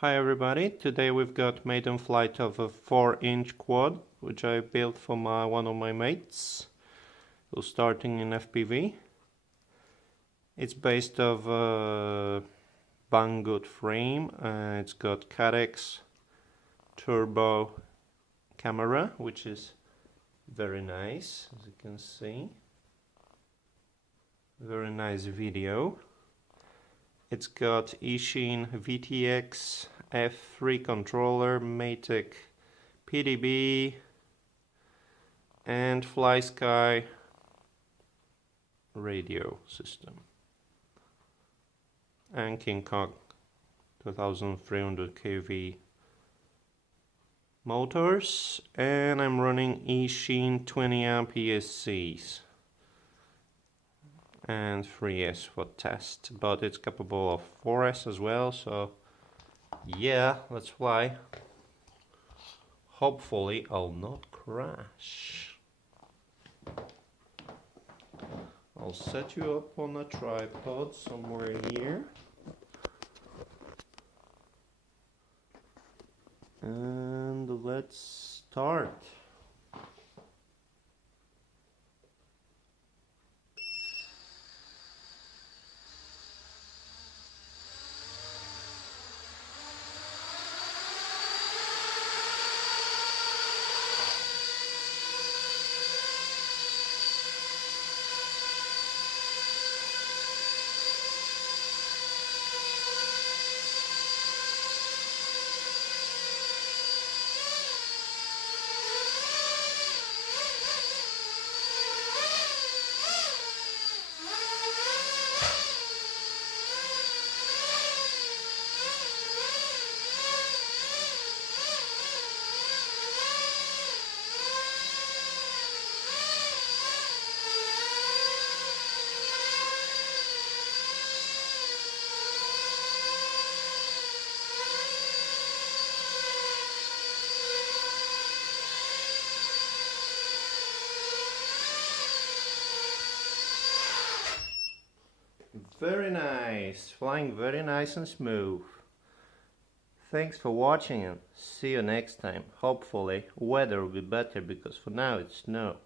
Hi everybody, today we've got maiden flight of a 4-inch quad which I built for one of my mates who's starting in FPV. It's based of a Banggood frame, it's got CaddX turbo camera which is very nice, as you can see. Very nice video. It's got Eachine VTX F3 controller, Matic PDB and FlySky radio system and KingKong 2300 kV motors, and I'm running Eachine 20 amp ESCs and 3S for test, but it's capable of 4S as well, so yeah, let's fly. Hopefully I'll not crash. I'll set you up on a tripod somewhere here and let's start. Very nice, flying very nice and smooth. Thanks for watching and see you next time. Hopefully weather will be better because for now it's snow.